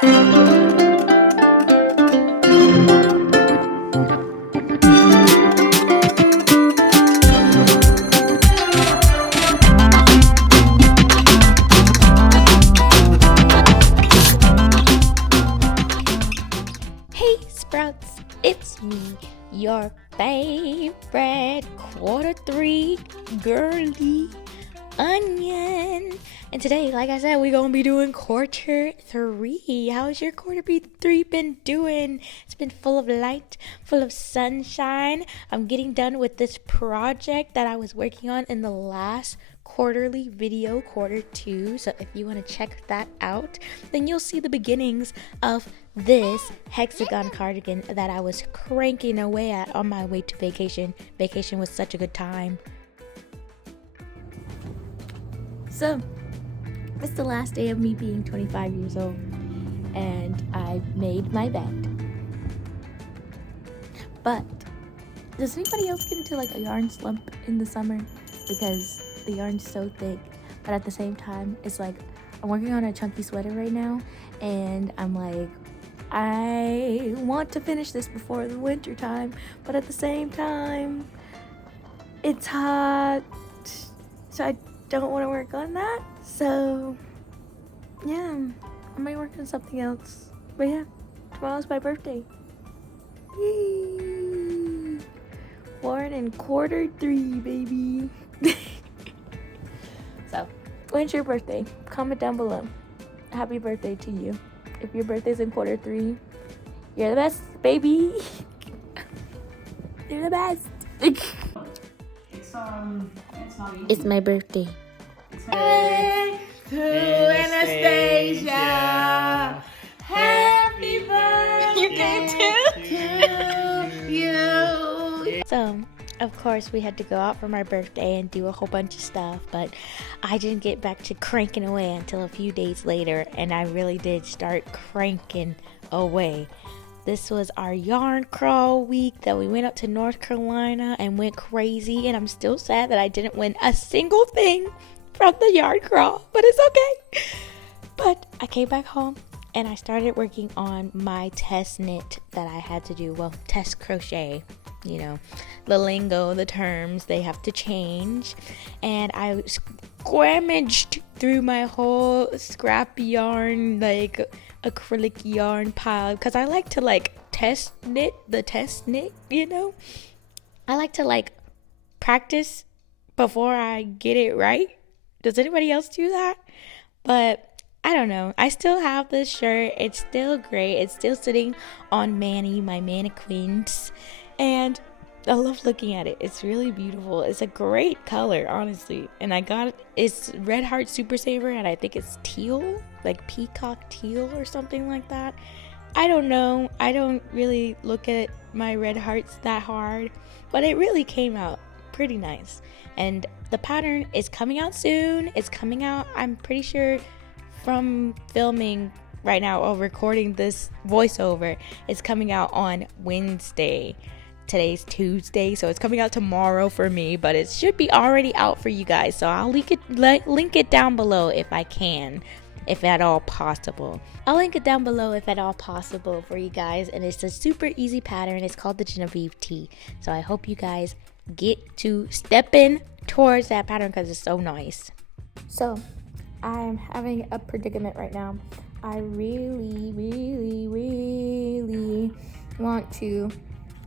Hey Sprouts, it's me, your favorite quarter 3 girly onion. And today, like I said, we're gonna be doing quarter 3. How's your quarter 3 been doing? It's been full of light, full of sunshine. I'm getting done with this project that I was working on in the last quarterly video, quarter 2. So if you want to check that out, then you'll see the beginnings of this hexagon cardigan that I was cranking away at on my way to vacation. Vacation was such a good time. So it's the last day of me being 25 years old, and I made my bed. But does anybody else get into like a yarn slump in the summer because the yarn's so thick, but at the same time it's like I'm working on a chunky sweater right now, and I'm like, I want to finish this before the winter time, but at the same time it's hot, so I don't want to work on that. So yeah, I might work on something else. But yeah, tomorrow's my birthday. Yay! Born in quarter 3, baby. So when's your birthday? Comment down below. Happy birthday to you. If your birthday's in quarter 3, you're the best, baby. You're the best. It's not easy. It's my birthday. Hey to Anastasia, happy birthday to you. So, of course, we had to go out for my birthday and do a whole bunch of stuff, but I didn't get back to cranking away until a few days later, and I really did start cranking away. This was our yarn crawl week that we went up to North Carolina and went crazy, and I'm still sad that I didn't win a single thing from the yarn crawl, but it's okay. But I came back home and I started working on my test knit that I had to do. Well, test crochet, you know, the lingo, the terms, they have to change. And I scrummaged through my whole scrap yarn, like acrylic yarn pile, because I like to like test knit, you know. I like to like practice before I get it right. Does anybody else do that? But I don't know. I still have this shirt. It's still great. It's still sitting on Manny, my mannequins. And I love looking at it. It's really beautiful. It's a great color, honestly. And I got it. It's Red Heart Super Saver, and I think it's teal, like peacock teal or something like that. I don't know. I don't really look at my red hearts that hard, but it really came out pretty nice. And the pattern is coming out soon. It's coming out, I'm pretty sure, from filming right now or recording this voiceover. It's coming out on Wednesday. Today's Tuesday, so it's coming out tomorrow for me, but it should be already out for you guys. So I'll link it down below if I can, if at all possible. I'll link it down below if at all possible for you guys, and it's a super easy pattern. It's called the Genevieve Tee. So I hope you guys get to step in towards that pattern because it's so nice. So I'm having a predicament right now. I really want to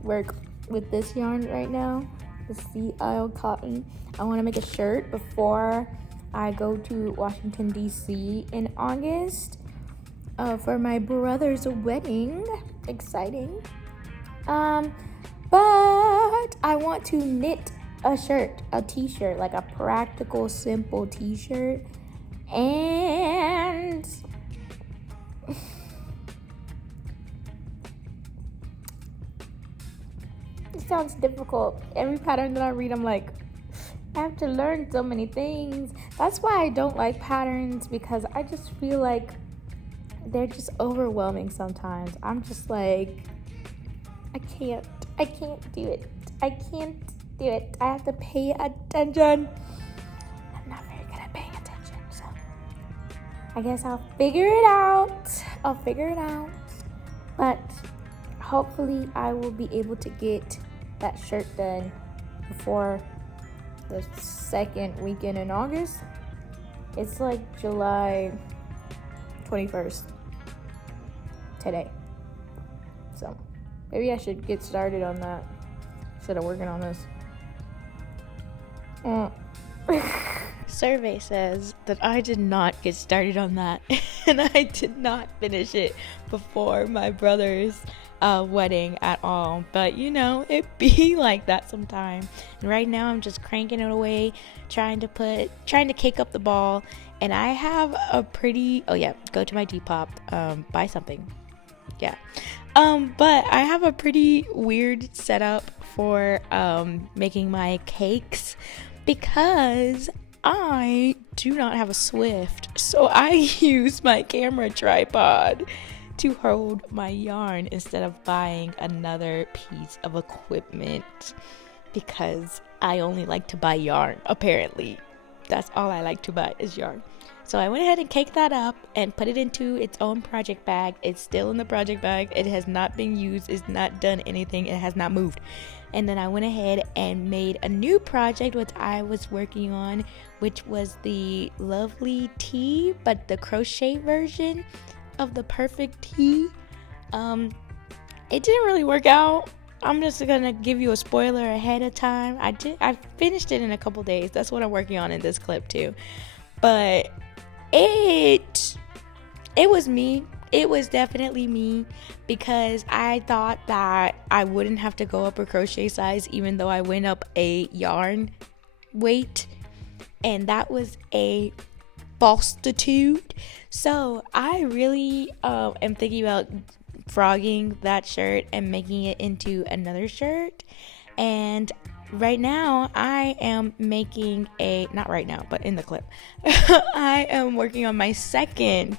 work with this yarn right now, the Sea Isle cotton. I want to make a shirt before I go to Washington DC in August for my brother's wedding. Exciting. But I want to knit a shirt, a t-shirt, like a practical, simple t-shirt. And it sounds difficult. Every pattern that I read, I'm like, I have to learn so many things. That's why I don't like patterns, because I just feel like they're just overwhelming sometimes. I'm just like, I can't do it. I can't do it. I have to pay attention. I'm not very good at paying attention, so I guess I'll figure it out. But hopefully I will be able to get that shirt done before the second weekend in August. It's like July 21st today. So maybe I should get started on that instead of working on this. Survey says that I did not get started on that and I did not finish it before my brother's wedding at all. But you know, it be like that sometime. And right now I'm just cranking it away, trying to kick up the ball. And I have a pretty, go to my Depop, buy something. Yeah. But I have a pretty weird setup for making my cakes because I do not have a Swift, so I use my camera tripod to hold my yarn instead of buying another piece of equipment because I only like to buy yarn. Apparently, that's all I like to buy is yarn. So I went ahead and caked that up and put it into its own project bag. It's still in the project bag. It has not been used. It's not done anything. It has not moved. And then I went ahead and made a new project which I was working on, which was the lovely tee, but the crochet version of the perfect tee. It didn't really work out. I'm just gonna give you a spoiler ahead of time. I finished it in a couple days. That's what I'm working on in this clip too. But it was me. It was definitely me because I thought that I wouldn't have to go up a crochet size even though I went up a yarn weight, and that was a falsitude. So I really am thinking about frogging that shirt and making it into another shirt. And right now I am making not right now, but in the clip, I am working on my second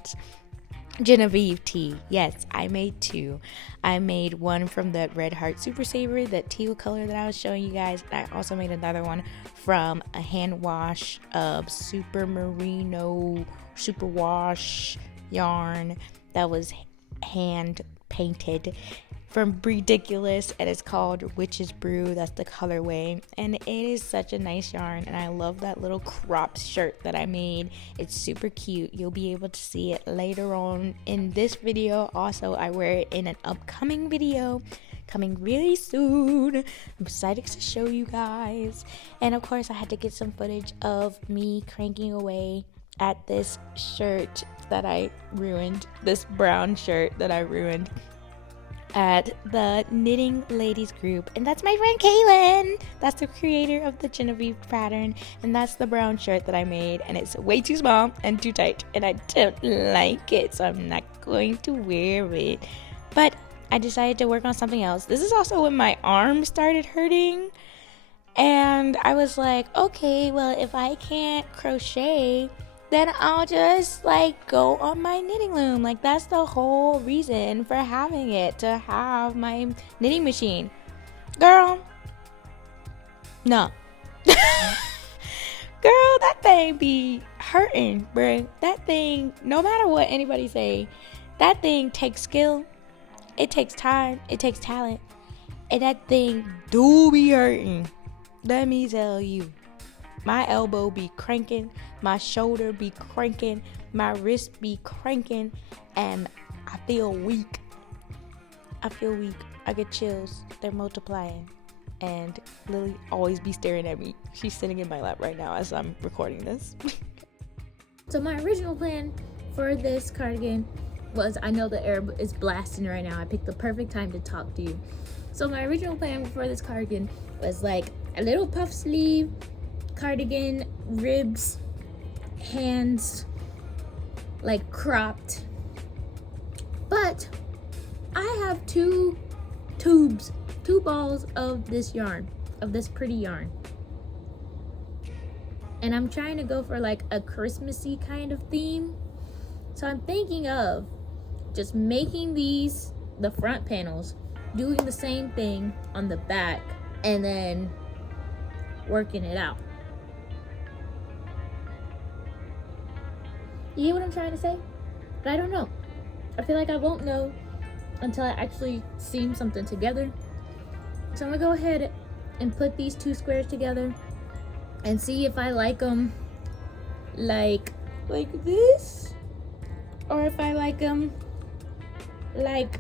Genevieve tee. Yes, I made two. I made one from the Red Heart Super Saver, that teal color that I was showing you guys. I also made another one from a hand wash of Super Merino Super Wash yarn that was hand painted from Ridiculous, and it's called Witch's Brew. That's the colorway, and it is such a nice yarn, and I love that little crop shirt that I made. It's super cute. You'll be able to see it later on in this video. Also, I wear it in an upcoming video coming really soon. I'm excited to show you guys. And of course, I had to get some footage of me cranking away at this shirt that I ruined, this brown shirt that I ruined at the Knitting Ladies group. And that's my friend Kaylin. That's the creator of the Genevieve pattern, and that's the brown shirt that I made, and it's way too small and too tight, and I don't like it, so I'm not going to wear it. But I decided to work on something else. This is also when my arm started hurting, and I was like, okay, well, if I can't crochet, then I'll just like go on my knitting loom. Like, that's the whole reason for having it, to have my knitting machine. Girl, no. Girl, that thing be hurting, bruh. That thing, no matter what anybody say, that thing takes skill, it takes time, it takes talent, and that thing do be hurting. Let me tell you. My elbow be cranking, my shoulder be cranking, my wrist be cranking, and I feel weak. I get chills. They're multiplying. And Lily always be staring at me. She's sitting in my lap right now as I'm recording this. So my original plan for this cardigan was, I know the air is blasting right now. I picked the perfect time to talk to you. So my original plan for this cardigan was like a little puff sleeve, cardigan, ribs, hands like cropped, but I have two balls of this yarn, of this pretty yarn, and I'm trying to go for like a Christmassy kind of theme. So I'm thinking of just making these the front panels, doing the same thing on the back, and then working it out. You get what I'm trying to say? But I don't know. I feel like I won't know until I actually seam something together. So I'm gonna go ahead and put these two squares together and see if I like them like this, or if I like them like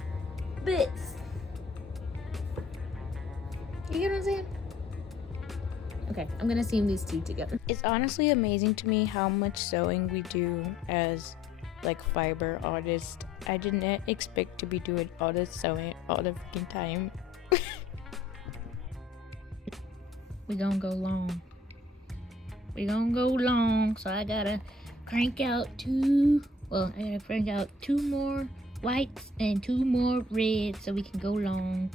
this. You get what I'm saying? Okay, I'm gonna seam these two together. It's honestly amazing to me how much sewing we do as like fiber artists. I didn't expect to be doing all this sewing all the freaking time. We gonna go long. We gonna go long, so I gotta crank out two more whites and 2 more reds so we can go long.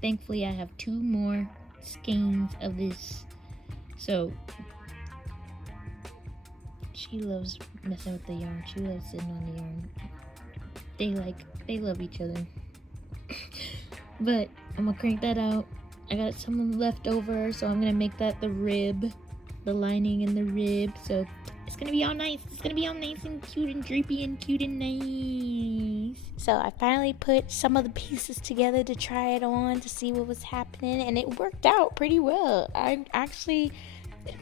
Thankfully I have 2 more skeins of this. So she loves messing with the yarn. She loves sitting on the yarn. They love each other. But I'm gonna crank that out. I got some left over, so I'm gonna make that the rib, the lining and the rib. So it's gonna be all nice. It's gonna be all nice and cute and droopy and cute and nice. So I finally put some of the pieces together to try it on to see what was happening, and it worked out pretty well. I actually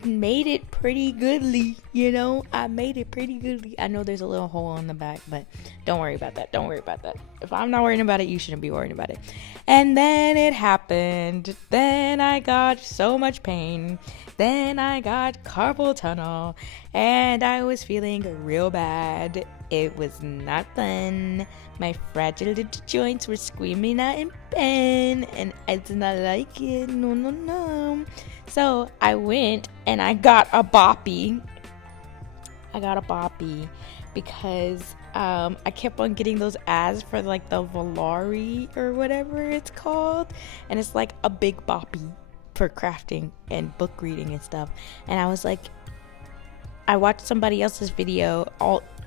made it pretty goodly, you know. I made it pretty goodly. I know there's a little hole on the back, but don't worry about that. Don't worry about that. If I'm not worrying about it, you shouldn't be worrying about it. And then it happened. Then I got so much pain. Then I got carpal tunnel, and I was feeling real bad. It was not fun. My fragile little joints were screaming out in pain, and I did not like it. No. So I went and I got a boppy. Because I kept on getting those ads for like the WOWEEEEE or whatever it's called, and it's like a big boppy for crafting and book reading and stuff. And I was like, I watched somebody else's video,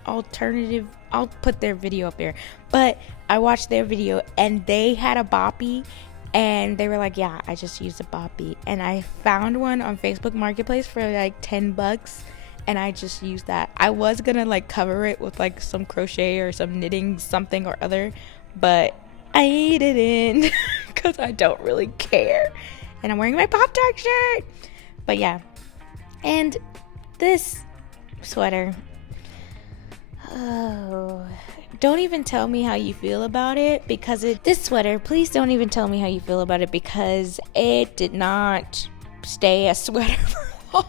alternative, I'll put their video up there, but I watched their video and they had a boppy, and they were like, yeah, I just used a boppy, and I found one on Facebook Marketplace for like $10, and I just used that. I was gonna like cover it with like some crochet or some knitting something or other, but I didn't because I don't really care, and I'm wearing my Pop-Tart shirt. But yeah, and this sweater, oh, don't even tell me how you feel about it, because this sweater, please don't even tell me how you feel about it, because it did not stay a sweater for long.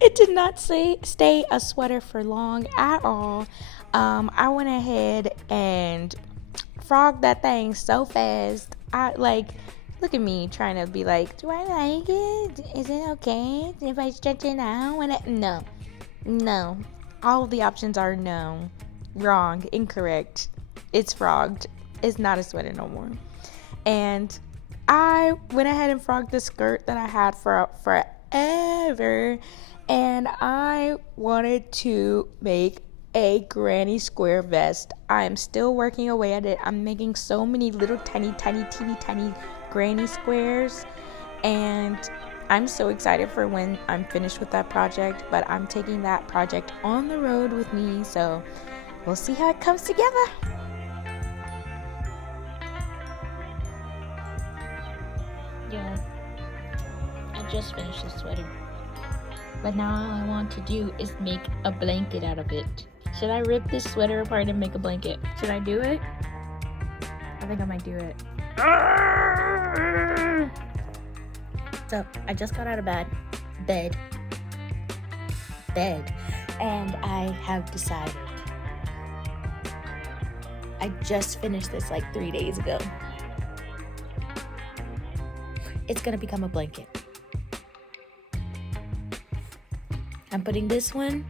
It did not stay a sweater for long at all. I went ahead and frogged that thing so fast. Look at me trying to be like, do I like it? Is it okay if I stretch it out? No. All of the options are no. Wrong. Incorrect. It's frogged. It's not a sweater no more. And I went ahead and frogged the skirt that I had for forever. And I wanted to make a granny square vest. I am still working away at it. I'm making so many little tiny granny squares, and I'm so excited for when I'm finished with that project. But I'm taking that project on the road with me, so we'll see how it comes together. Yeah, I just finished this sweater, but now all I want to do is make a blanket out of it. Should I rip this sweater apart and make a blanket? Should I do it? I think I might do it. So I just got out of bed, and I have decided. I just finished this like 3 days ago. It's gonna become a blanket. I'm putting this one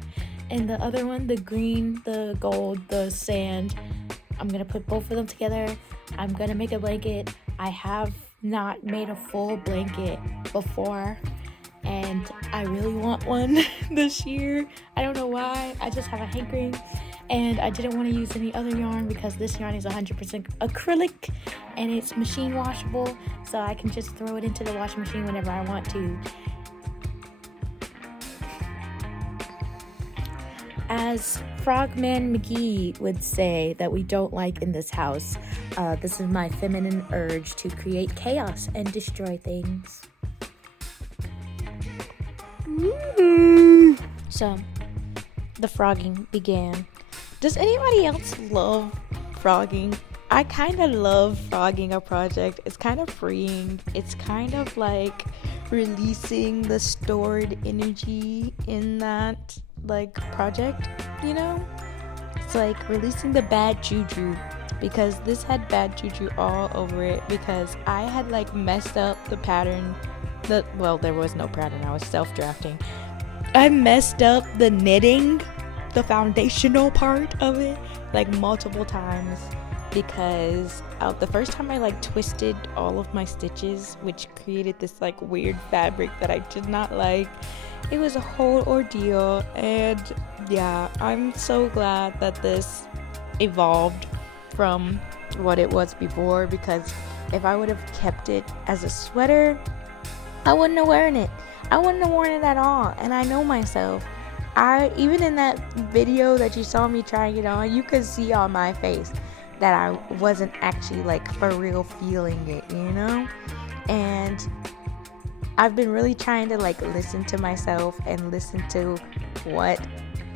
and the other one, the green, the gold, the sand. I'm gonna put both of them together. I'm gonna make a blanket. I have not made a full blanket before, and I really want one this year. I don't know why. I just have a hankering, and I didn't want to use any other yarn because this yarn is 100% acrylic and it's machine washable, so I can just throw it into the washing machine whenever I want to. as Frogman McGee would say that we don't like in this house, this is my feminine urge to create chaos and destroy things. So, the frogging began. Does anybody else love frogging? I kind of love frogging a project. It's kind of freeing. It's kind of like releasing the stored energy in that like project, you know? It's like releasing the bad juju, because this had bad juju all over it because I had like messed up the pattern. Well, there was no pattern. I was self-drafting. I messed up the knitting, the foundational part of it, like multiple times, because the first time I like twisted all of my stitches, which created this like weird fabric that I did not like. It was a whole ordeal, and yeah, I'm so glad that this evolved from what it was before, because if I would have kept it as a sweater, I wouldn't have worn it. I wouldn't have worn it at all, and I know myself. Even in that video that you saw me trying it on, you could see on my face that I wasn't actually like for real feeling it, you know? And I've been really trying to like listen to myself and listen to what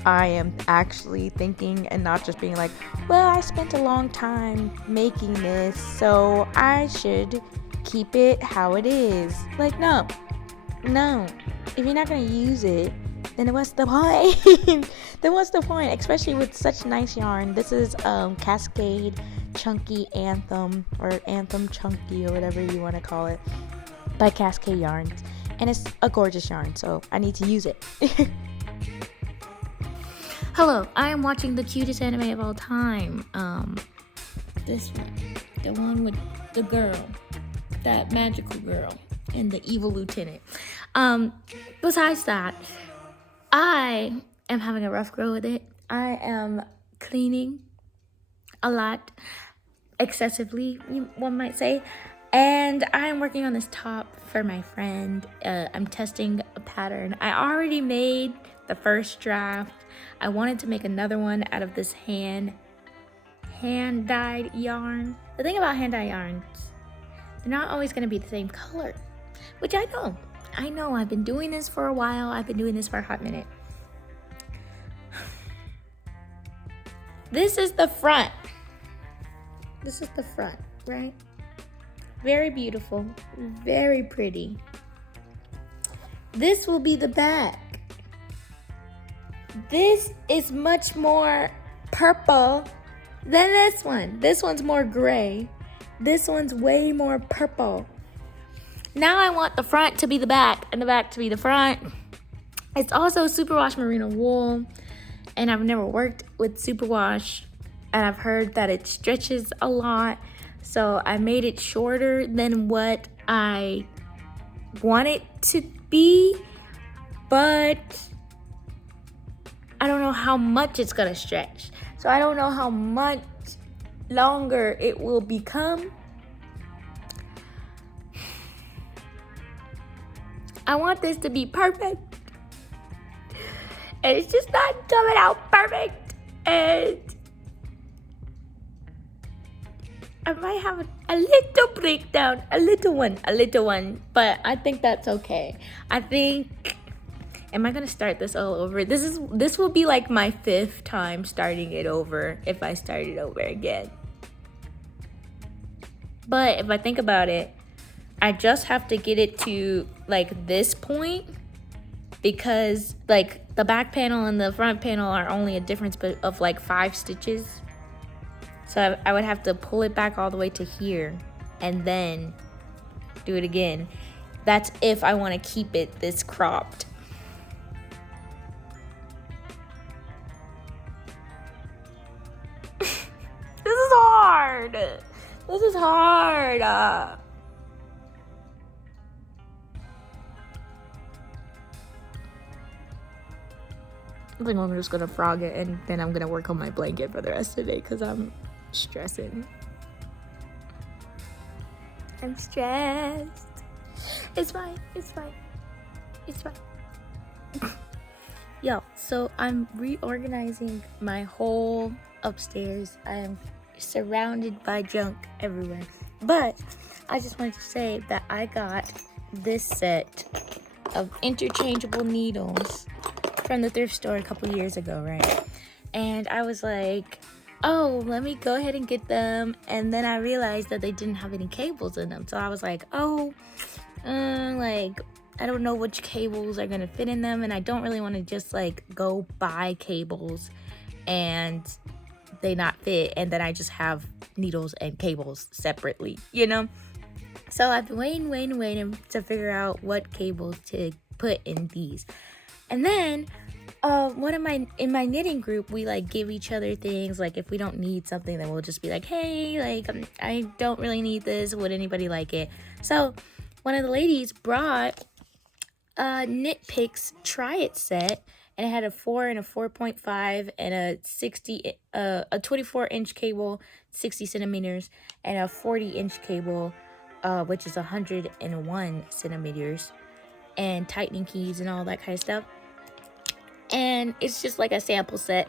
I am actually thinking, and not just being like, well, I spent a long time making this, so I should keep it how it is. Like, no. If you're not gonna use it, then what's the point? Then what's the point? Especially with such nice yarn. This is Cascade Chunky Anthem, or Anthem Chunky, or whatever you want to call it, by Cascade Yarns, and it's a gorgeous yarn, so I need to use it. Hello, I am watching the cutest anime of all time. This one, the one with the girl, that magical girl, and the evil lieutenant. Besides that, I am having a rough go with it. I am cleaning a lot, excessively, one might say. And I am working on this top for my friend. I'm testing a pattern. I already made the first draft. I wanted to make another one out of this hand-dyed yarn. The thing about hand-dyed yarns, they're not always going to be the same color, which I know. I've been doing this for a while. I've been doing this for a hot minute. This is the front. This is the front, right? Very beautiful, very pretty. This will be the back. This is much more purple than this one. This one's more gray. This one's way more purple. Now I want the front to be the back and the back to be the front. It's also superwash merino wool, and I've never worked with superwash, and I've heard that it stretches a lot. So I made it shorter than what I want it to be, but I don't know how much it's gonna stretch. So I don't know how much longer it will become. I want this to be perfect, and it's just not coming out perfect, and I might have a little breakdown, a little one, but I think that's okay. Am I gonna start this all over? This will be like my 5th time starting it over if I start it over again. But if I think about it, I just have to get it to like this point, because like the back panel and the front panel are only a difference of like 5 stitches. So I would have to pull it back all the way to here and then do it again. That's if I want to keep it this cropped. This is hard. This is hard. I think I'm just gonna frog it, and then I'm gonna work on my blanket for the rest of the day because I'm stressing. I'm stressed. It's fine. Yo, so I'm reorganizing my whole upstairs. I am surrounded by junk everywhere. But I just wanted to say that I got this set of interchangeable needles from the thrift store a couple years ago, right? And I was like, oh, let me go ahead and get them. And then I realized that they didn't have any cables in them. So I was like, oh, like, I don't know which cables are gonna fit in them, and I don't really want to just like go buy cables and they not fit, and then I just have needles and cables separately, you know? So I've been waiting to figure out what cables to put in these. And then in my knitting group, we like give each other things. Like if we don't need something, then we'll just be like, hey, like I don't really need this. Would anybody like it? So one of the ladies brought Knit Picks Try It set, and it had a 4 and a 4.5 and a 24-inch cable, 60 centimeters, and a 40-inch cable, which is 101 centimeters, and tightening keys and all that kind of stuff. And it's just like a sample set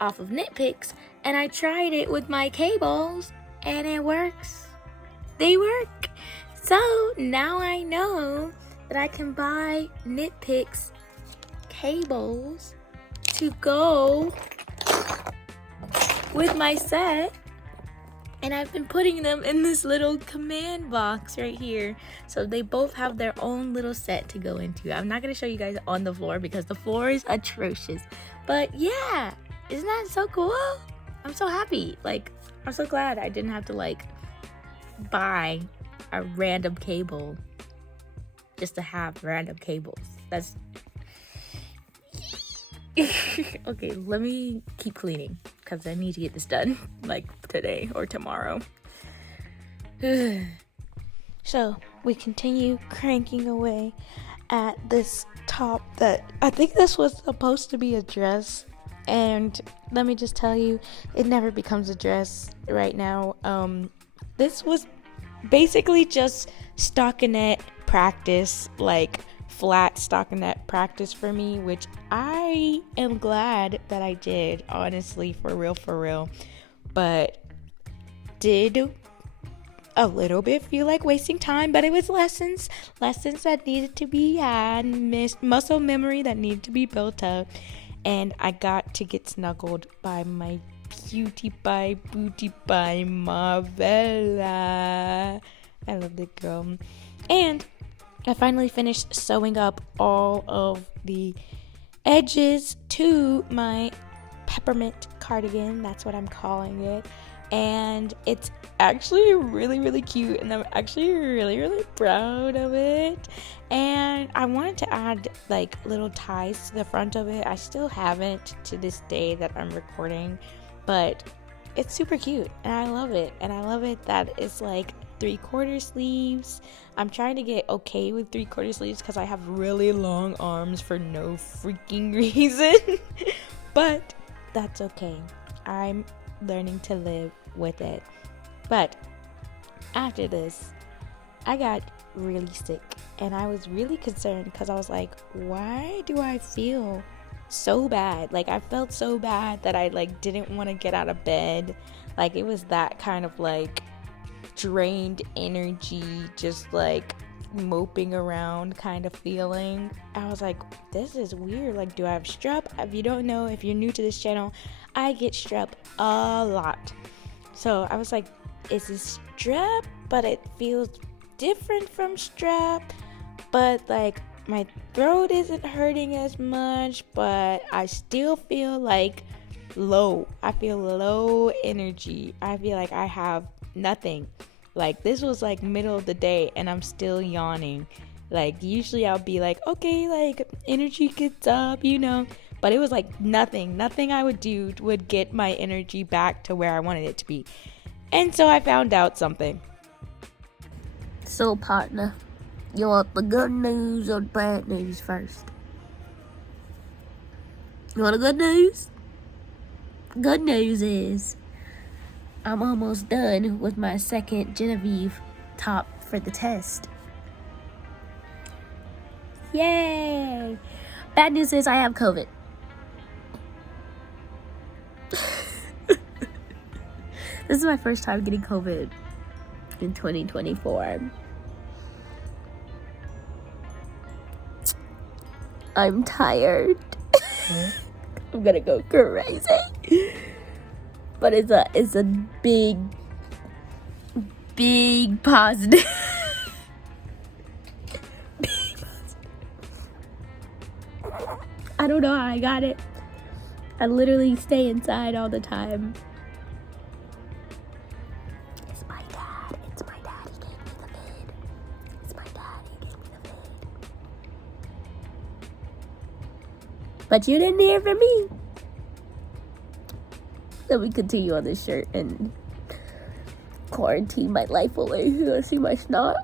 off of Knit Picks, and I tried it with my cables, and it works. They work. So now I know that I can buy Knit Picks cables to go with my set, and I've been putting them in this little command box right here, so they both have their own little set to go into. I'm not going to show you guys on the floor because the floor is atrocious, but yeah, isn't that so cool? I'm so happy. Like, I'm so glad I didn't have to like buy a random cable just to have random cables. That's okay, let me keep cleaning because I need to get this done like today or tomorrow. So we continue cranking away at this top that I think this was supposed to be a dress, and let me just tell you, it never becomes a dress right now. This was basically just stockinette practice, like flat stockinette practice for me, which I am glad that I did, honestly, for real. But did a little bit feel like wasting time, but it was lessons that needed to be had, muscle memory that needed to be built up, and I got to get snuggled by my cutie pie booty pie Marvella. I love that girl. And I finally finished sewing up all of the edges to my peppermint cardigan. That's what I'm calling it. And it's actually really cute, and I'm actually really proud of it. And I wanted to add like little ties to the front of it. I still haven't to this day that I'm recording, but it's super cute and I love it. And I love it that it's like 3/4 sleeves. I'm trying to get okay with 3/4 sleeves because I have really long arms for no freaking reason. But that's okay. I'm learning to live with it. But after this, I got really sick, and I was really concerned because I was like, why do I feel so bad? Like, I felt so bad that I like didn't want to get out of bed. Like, it was that kind of like drained energy, just like moping around kind of feeling. I was like, this is weird. Like, do I have strep? If you don't know, if you're new to this channel, I get strep a lot. So I was like, is this strep? But it feels different from strep, but like my throat isn't hurting as much, but I still feel like low. I feel low energy. I feel like I have nothing. Like, this was like middle of the day and I'm still yawning. Like, usually I'll be like, okay, like energy gets up, you know, but it was like nothing I would do would get my energy back to where I wanted it to be. And so I found out something. So, partner, you want the good news or the bad news first? You want the good news? Good news is I'm almost done with my second Genevieve top for the test. Yay! Bad news is I have COVID. This is my first time getting COVID in 2024. I'm tired. I'm gonna go crazy. But it's a big positive. Big positive. I don't know how I got it. I literally stay inside all the time. It's my dad. It's my dad. He gave me the vid. It's my dad. He gave me the vid. But you didn't hear from me. Let me continue on this shirt and quarantine my life away. You wanna see my snot?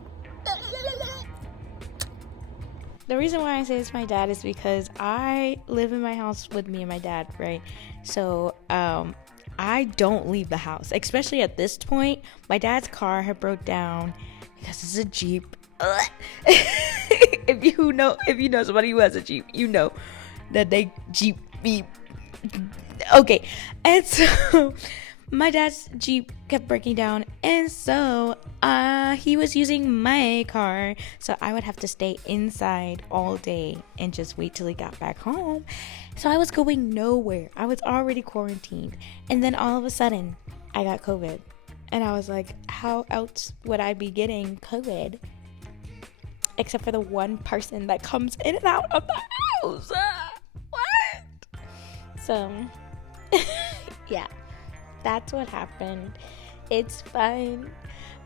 The reason why I say it's my dad is because I live in my house with me and my dad, right? So, I don't leave the house, especially at this point. My dad's car had broke down because it's a Jeep. If you know somebody who has a Jeep, you know that they Jeep beep. Okay, and so my dad's Jeep kept breaking down, and so he was using my car, so I would have to stay inside all day and just wait till he got back home. So I was going nowhere. I was already quarantined, and then all of a sudden I got COVID, and I was like, how else would I be getting COVID except for the one person that comes in and out of the house? What? So yeah, that's what happened. It's fine.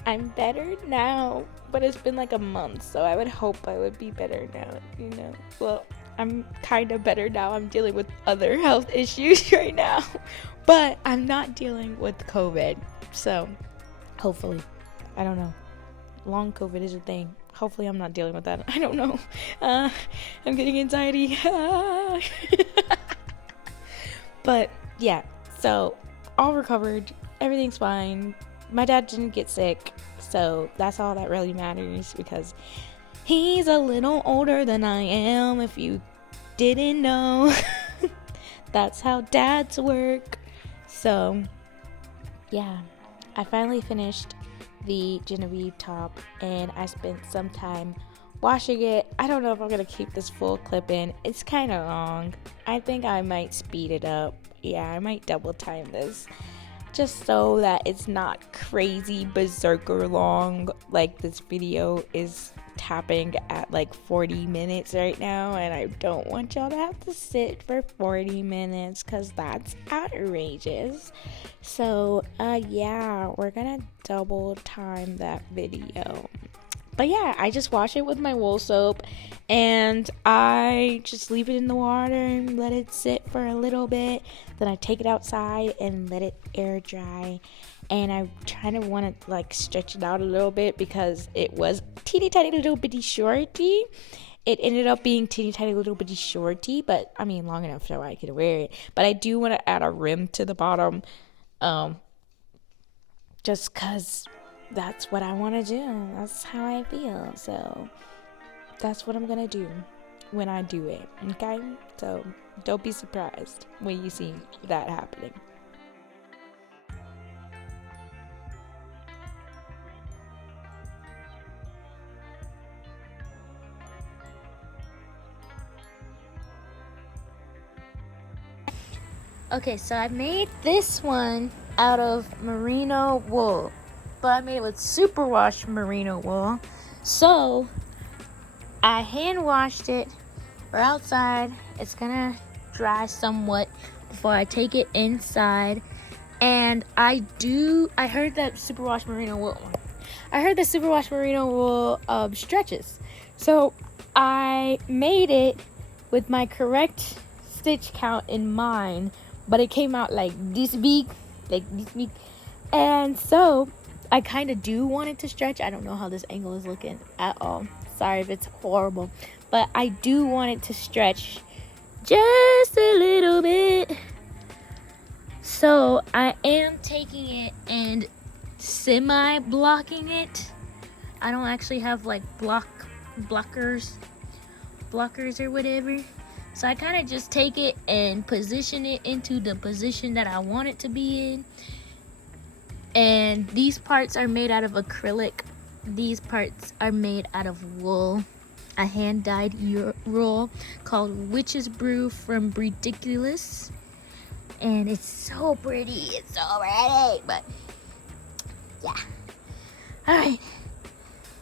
I'm better now, but it's been like a month, so I would hope I would be better now, you know. Well, I'm kind of better now. I'm dealing with other health issues right now, but I'm not dealing with COVID. So hopefully, I don't know. Long COVID is a thing. Hopefully I'm not dealing with that. I don't know. I'm getting anxiety. But yeah, so all recovered. Everything's fine. My dad didn't get sick, so that's all that really matters, because he's a little older than I am, if you didn't know. That's how dads work. So yeah, I finally finished the Genevieve top, and I spent some time washing it. I don't know if I'm gonna keep this full clip in. It's kind of long. I think I might speed it up. Yeah, I might double time this, just so that it's not crazy berserker long. Like, this video is tapping at like 40 minutes right now, and I don't want y'all to have to sit for 40 minutes because that's outrageous. So yeah, we're gonna double time that video. But yeah, I just wash it with my wool soap, and I just leave it in the water and let it sit for a little bit. Then I take it outside and let it air dry. And I kind of want to like stretch it out a little bit because it was teeny tiny little bitty shorty. It ended up being teeny tiny little bitty shorty, but I mean long enough so I could wear it. But I do want to add a rim to the bottom, just because that's what I want to do. That's how I feel. So that's what I'm going to do when I do it. Okay? So don't be surprised when you see that happening. Okay, so I made this one out of merino wool, but I made it with superwash merino wool. So I hand washed it. We're outside. It's gonna dry somewhat before I take it inside. And I heard that superwash merino wool stretches. So I made it with my correct stitch count in mind, but it came out like this big. And so I kind of do want it to stretch. I don't know how this angle is looking at all. Sorry if it's horrible, but I do want it to stretch just a little bit. So I am taking it and semi-blocking it. I don't actually have like blockers or whatever. So I kind of just take it and position it into the position that I want it to be in. And these parts are made out of acrylic. These parts are made out of wool. A hand-dyed roll called Witch's Brew from Ridiculous. And it's so pretty. It's so pretty. But yeah. Alright.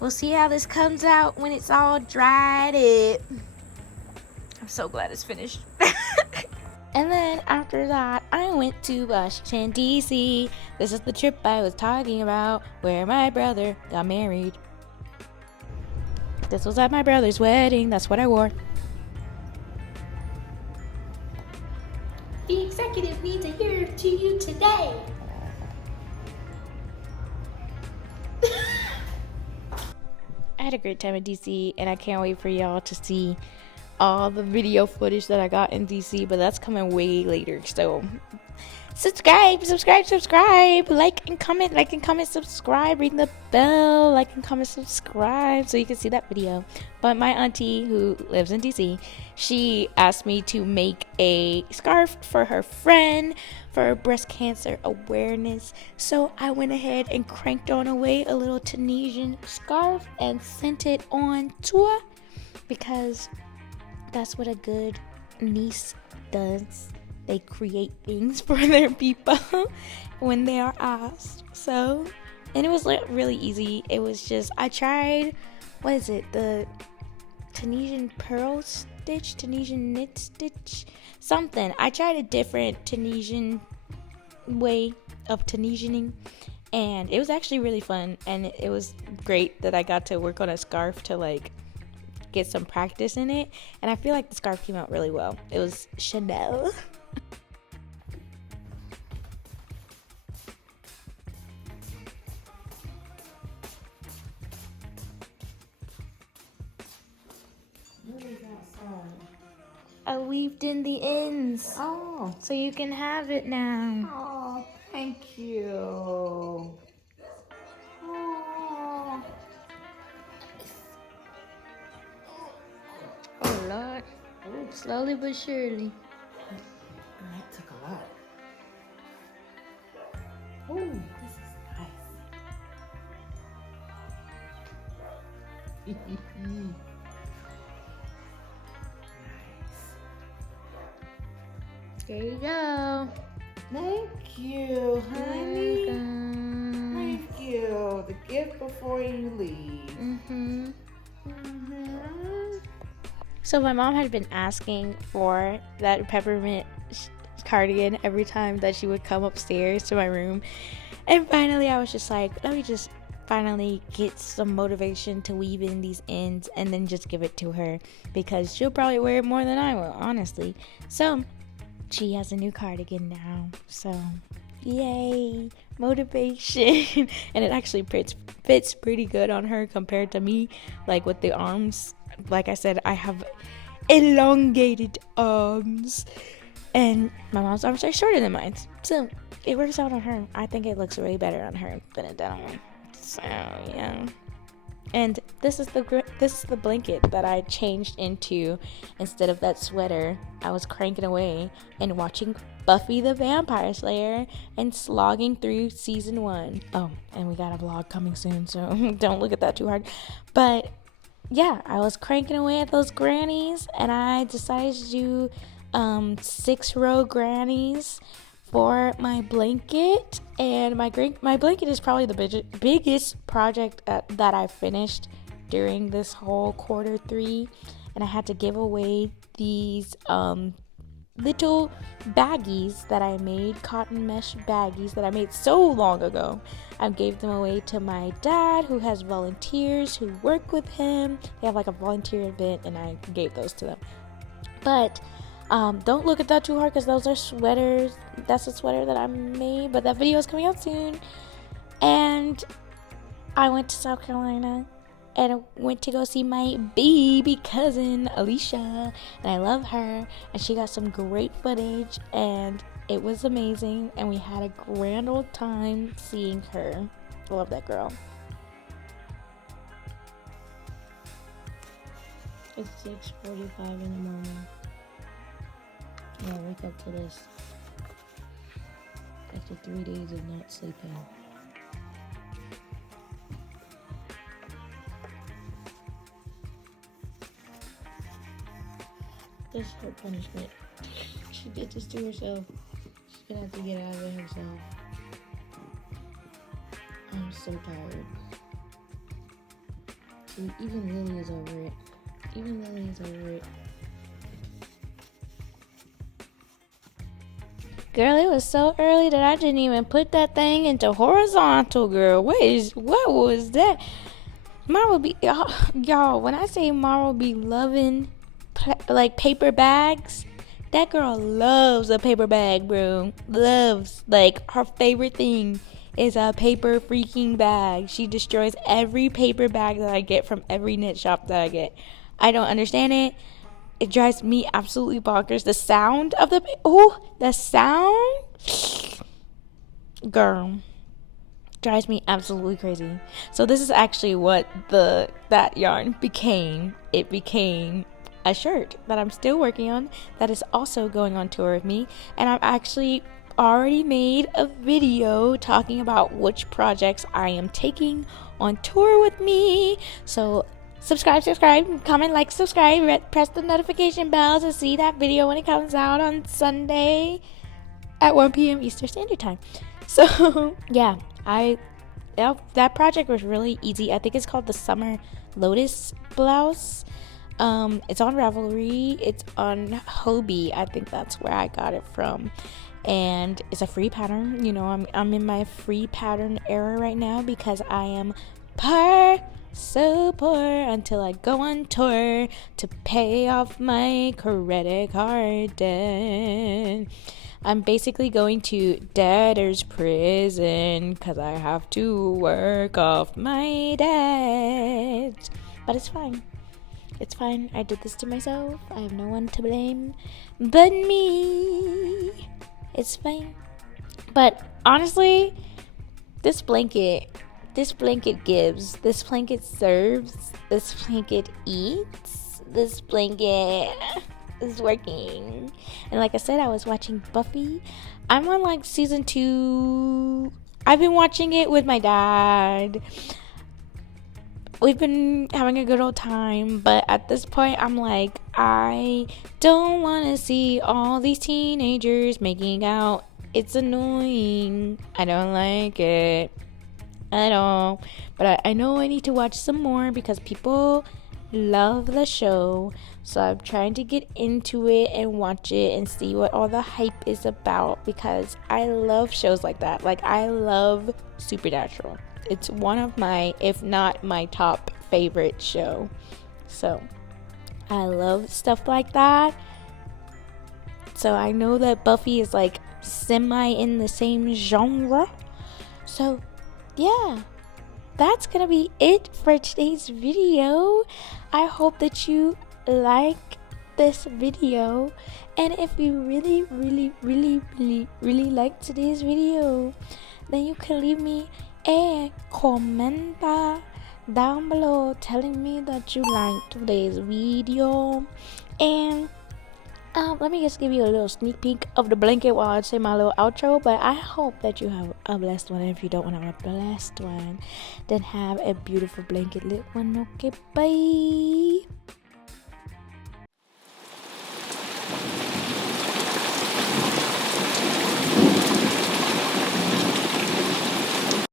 We'll see how this comes out when it's all dried up. I'm so glad it's finished. And then after that, I went to Washington, D.C. This is the trip I was talking about, where my brother got married. This was at my brother's wedding. That's what I wore. The executive needs a hear to you today. I had a great time in DC, and I can't wait for y'all to see all the video footage that I got in DC, but that's coming way later. So subscribe, like and comment, subscribe, ring the bell, like and comment, subscribe, so you can see that video. But my auntie, who lives in DC, she asked me to make a scarf for her friend for breast cancer awareness, so I went ahead and cranked on away a little Tunisian scarf and sent it on tour, because that's what a good niece does. They create things for their people when they are asked. So, and it was like really easy. It was just, I tried, what is it? The Tunisian pearl stitch, Tunisian knit stitch, something. I tried a different Tunisian way of Tunisianing, and it was actually really fun. And it was great that I got to work on a scarf to like get some practice in it. And I feel like the scarf came out really well. It was Chanel. I weaved in the ends. Oh. So you can have it now. Oh, thank you. Oh. Oh Lord. Slowly but surely. That took a lot. Oh, this is nice. There you go. Thank you, honey. Thank you. The gift before you leave. So my mom had been asking for that peppermint cardigan every time that she would come upstairs to my room. And finally I was just like, let me just finally get some motivation to weave in these ends and then just give it to her, because she'll probably wear it more than I will, honestly. So she has a new cardigan now. So yay, motivation. And it actually fits pretty good on her compared to me, like with the arms. Like I said, I have elongated arms, and my mom's arms are shorter than mine, so it works out on her. I think it looks way better on her than it does on me. So yeah. And this is the blanket that I changed into. Instead of that sweater, I was cranking away and watching Buffy the Vampire Slayer and slogging through season 1. Oh, and we got a vlog coming soon, so don't look at that too hard. But yeah, I was cranking away at those grannies, and I decided to do 6-row grannies for my blanket. And my blanket is probably the biggest project that I finished during this whole Q3. And I had to give away these little baggies that I made, cotton mesh baggies that I made so long ago. I gave them away to my dad, who has volunteers who work with him. They have like a volunteer event, and I gave those to them. But don't look at that too hard, because those are sweaters. That's a sweater that I made, but that video is coming out soon. And I went to South Carolina, and I went to go see my baby cousin, Alicia, and I love her, and she got some great footage, and it was amazing, and we had a grand old time seeing her. I love that girl. It's 6:45 in the morning. I wake up to this after 3 days of not sleeping. This is her punishment. She did this to herself. She's gonna have to get out of it herself. I'm so tired. See, even Lily is over it. Even Lily is over it. Girl, it was so early that I didn't even put that thing into horizontal, girl. What was that? Mara be, y'all, when I say Mara be loving, like, paper bags, that girl loves a paper bag, bro. Loves, like, her favorite thing is a paper freaking bag. She destroys every paper bag that I get from every knit shop that I get. I don't understand it. It drives me absolutely bonkers. The sound of the sound, girl, drives me absolutely crazy. So this is actually what that yarn became. It became a shirt that I'm still working on that is also going on tour with me, and I've actually already made a video talking about which projects I am taking on tour with me. So subscribe, comment, like, subscribe, press the notification bell to see that video when it comes out on Sunday at 1 p.m. Eastern Standard Time. So yeah, that project was really easy. I think it's called the Summer Lotus Blouse. It's on Ravelry. It's on Hobie. I think that's where I got it from. And it's a free pattern. You know, I'm in my free pattern era right now because I am so poor until I go on tour to pay off my credit card debt. I'm basically going to debtor's prison because I have to work off my debt. But it's fine. It's fine. I did this to myself. I have no one to blame but me. It's fine. But honestly, this blanket gives, this blanket serves, this blanket eats, this blanket is working. And like I said, I was watching Buffy. I'm on like season 2. I've been watching it with my dad. We've been having a good old time, but at this point I'm like, I don't want to see all these teenagers making out. It's annoying. I don't like it at all. But I know I need to watch some more because people love the show. So I'm trying to get into it and watch it and see what all the hype is about because I love shows like that. Like, I love Supernatural. It's one of my, if not my top favorite show. So I love stuff like that. So I know that Buffy is like semi in the same genre. So yeah, that's gonna be it for today's video. I hope that you like this video, and if you really like today's video, then you can leave me a comment down below telling me that you liked today's video. And let me just give you a little sneak peek of the blanket while I say my little outro. But I hope that you have a blessed one. And if you don't want to have a blessed one, then have a beautiful blanket lit one. Okay, bye.